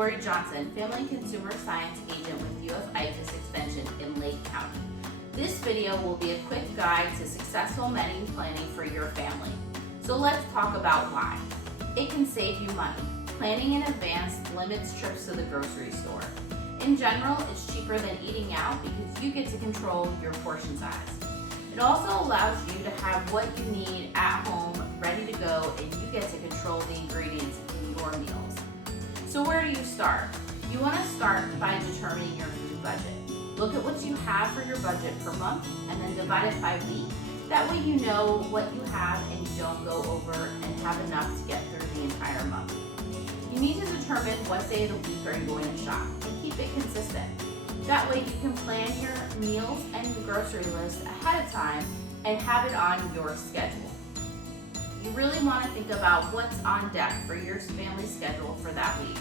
Lori Johnson, Family Consumer Science Agent with UF IFAS Extension in Lake County. This video will be a quick guide to successful menu planning for your family. So let's talk about why. It can save you money. Planning in advance limits trips to the grocery store. In general, it's cheaper than eating out because you get to control your portion size. It also allows you to have what you need at home, ready to go, and you get to control the ingredients in your meals. So where do you start? You want to start by determining your food budget. Look at what you have for your budget per month and then divide it by week. That way you know what you have and you don't go over and have enough to get through the entire month. You need to determine what day of the week are you going to shop and keep it consistent. That way you can plan your meals and the grocery list ahead of time and have it on your schedule. You really want to think about what's on deck for your family schedule for that week.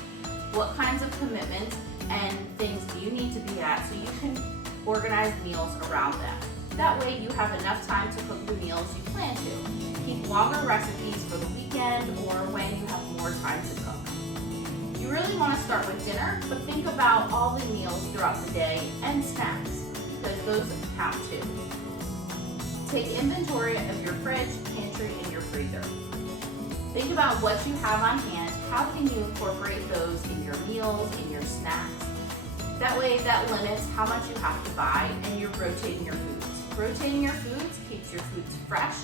What kinds of commitments and things do you need to be at so you can organize meals around them. That way you have enough time to cook the meals you plan to. Keep longer recipes for the weekend or when you have more time to cook. You really want to start with dinner, but think about all the meals throughout the day and snacks, because those count too. Take inventory of your fridge, pantry, and your freezer. Think about what you have on hand. How can you incorporate those in your meals, in your snacks? That way that limits how much you have to buy and you're rotating your foods. Rotating your foods keeps your foods fresh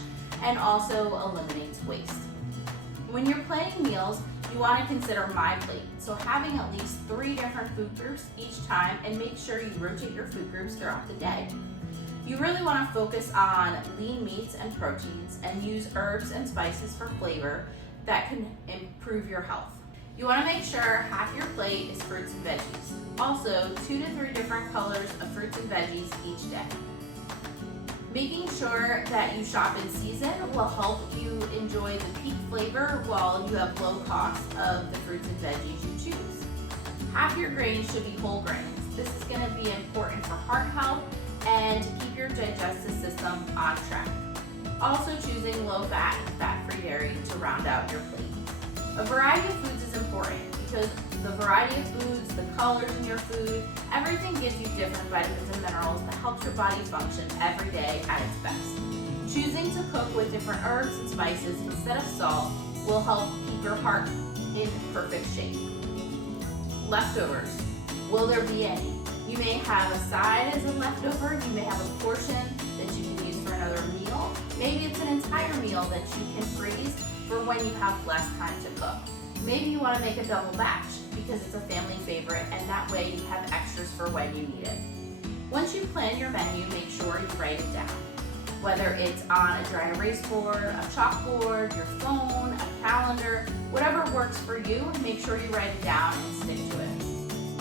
and also eliminates waste. When you're planning meals, you want to consider My Plate. So having at least 3 different food groups each time, and make sure you rotate your food groups throughout the day. You really want to focus on lean meats and proteins and use herbs and spices for flavor that can improve your health. You want to make sure half your plate is fruits and veggies. Also, 2 to 3 different colors of fruits and veggies each day. Making sure that you shop in season will help you enjoy the peak flavor while you have low cost of the fruits and veggies you choose. Half your grains should be whole grains. This is going to be important for heart health and to keep your digestive system on track. Also choosing low fat and fat-free dairy to round out your plate. A variety of foods is important because the variety of foods, the colors in your food, everything gives you different vitamins and minerals that helps your body function every day at its best. Choosing to cook with different herbs and spices instead of salt will help keep your heart in perfect shape. Leftovers. Will there be any? You may have a side as a leftover, you may have a portion that you can use for another meal. Maybe it's an entire meal that you can freeze for when you have less time to cook. Maybe you want to make a double batch because it's a family favorite and that way you have extras for when you need it. Once you plan your menu, make sure you write it down. Whether it's on a dry erase board, a chalkboard, your phone, a calendar, whatever works for you, make sure you write it down and stick to it.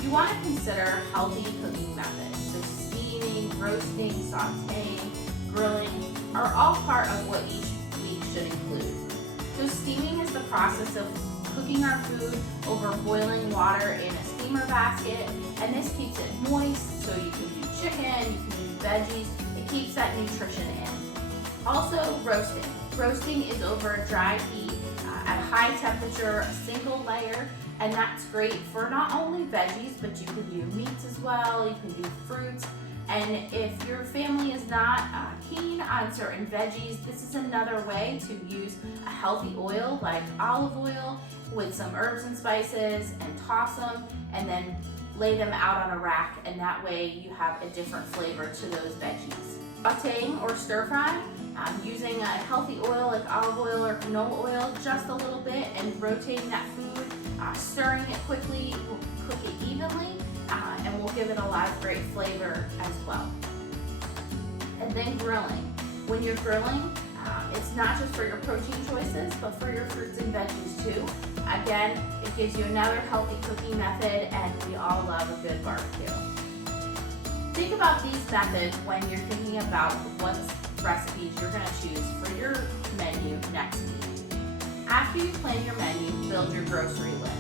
You want to consider healthy cooking methods. So steaming, roasting, sauteing, grilling are all part of what each week should include. So steaming is the process of cooking our food over boiling water in a steamer basket, and this keeps it moist so you can do chicken, you can do veggies, it keeps that nutrition in. Also roasting. Roasting is over a dry heat at a high temperature, a single layer, and that's great for not only veggies, but you can do meats as well, you can do fruits. And if your family is not keen on certain veggies, this is another way to use a healthy oil like olive oil with some herbs and spices and toss them and then lay them out on a rack, and that way you have a different flavor to those veggies. Sauteing or stir frying, using a healthy oil like olive oil or canola oil just a little bit and rotating that food, stirring it quickly, will cook it evenly, and we'll give it a lot of great flavor as well. And then grilling. When you're grilling, it's not just for your protein choices, but for your fruits and veggies too. Again, it gives you another healthy cooking method, and we all love a good barbecue. Think about these methods when you're thinking about what recipes you're going to choose for your menu next week. After you plan your menu, build your grocery list.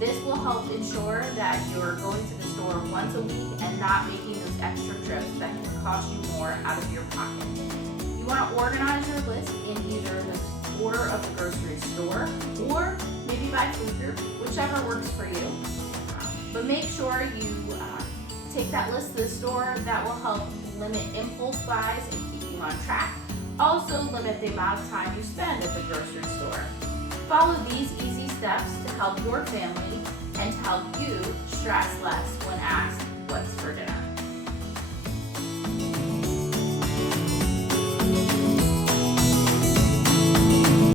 This will help ensure that you're going to the store once a week and not making those extra trips that can cost you more out of your pocket. You want to organize your list in either the order of the grocery store or maybe by food group, whichever works for you. But make sure you take that list to the store. That will help limit impulse buys and keep you on track. Also limit the amount of time you spend at the grocery store. Follow these easy steps to help your family and to help you stress less when asked what's for dinner.